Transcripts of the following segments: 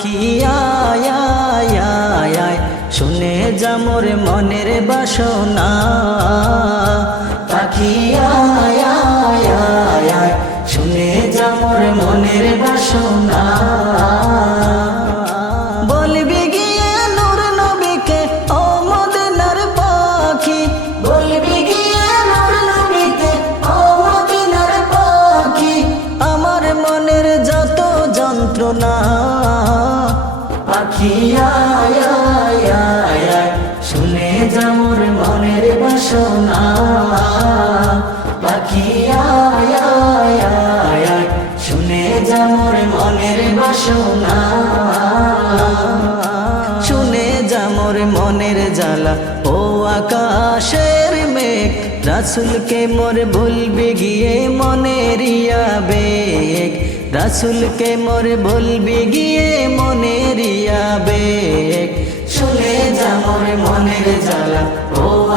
পাখি, আয় আয় শুনে যামোর মনের বাসনা। পাখি, আয় আয় আয় শুনে যামোর মনের বাসনা। পাখি আয় আয় আয় শুনে যা মোর মনের বাসনা শুনে যা মোর মনের বাসনা শুনে যা মোর মনের জ্বালা। ও আকাশের মেঘ, রাসুলকে মোর ভুলবি গিয়ে মনের আবেগ। রাসুলকে মোর ভুলবি গিয়ে মনের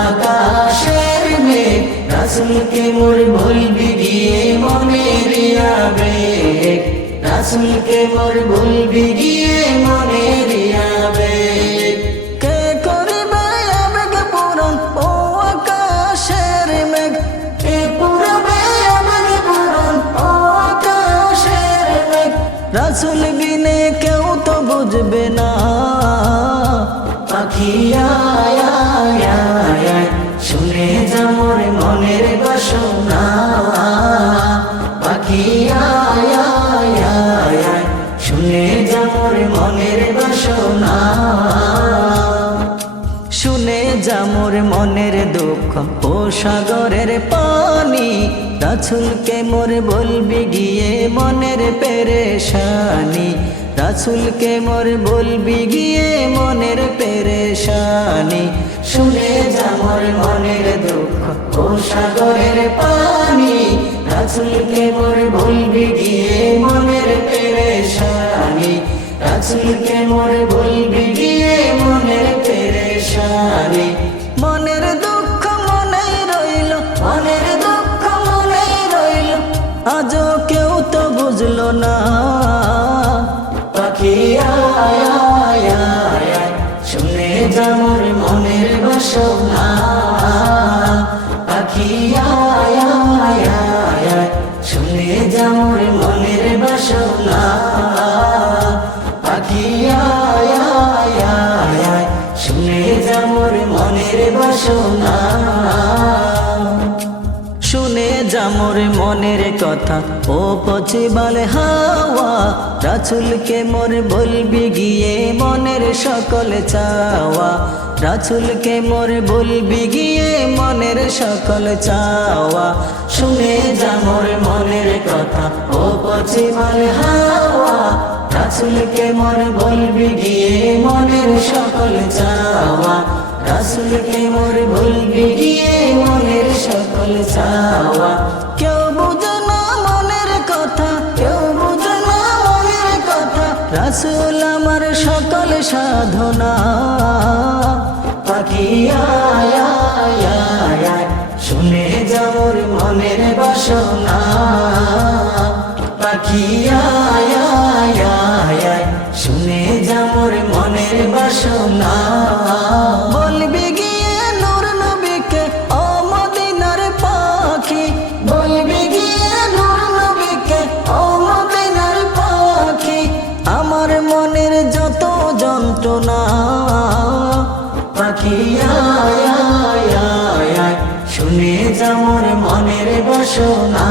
আকাশের মে রাসুলকে মোর ভুলবি গিয়ে মনের আবেগ। রাসুলকে মোর ভুলবি গিয়ে মনের রাসুল বিনে কেউ তো বুঝবে না। পাখি শুনে যা মোর মনের বাসনা। পাখি শুনে যা মোর মনের বাসনা। শুনে যা মোর মনের দুঃখ, ও সাগরের পানি রাসুলকে মোর বলবি গিয়ে মনের পেরেশানি? রাসুলকে মোর বলবি গিয়ে মনের পেরেশানি? শুনে যা মোর মনের দুঃখ, ও সাগরের পানি। রাসুলকে মোর বলবি গিয়ে মনের পেরেশানি? রাসুলকে মোর বলবি গিয়ে আজও কেউ তো বুঝলো না। শুনে যা মনের বাসনা। পাখি কথা। ও পচে বালে হাওয়া, রাসুলকে মোর বলবি গিয়ে মনের সকল চাওয়া। রাসুলকে মোর বলবি গিয়ে মনের সকল চাওয়া। শুনে যা মোর মনের কথা। ও পচে বালে হাওয়া, রাসুলকে মোর বলবি গিয়ে মনের সকল চাওয়া। রাসুলকে মোর বলবি গিয়ে মনের সকল চাওয়া। রাসুল আমার সকল সাধনা। পাখি শুনে যাওর মনের বাসনা। পাখি শুনে যাওর মনের বাসনা। শুনে যাওর মনের বাসনা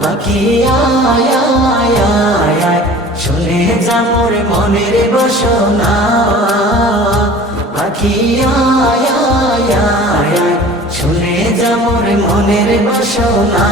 পাখি আয় আয় আয় শুনে যাওর মনের বাসনা পাখি আয় আয় আয় শুনে যাওর মনের বাসনা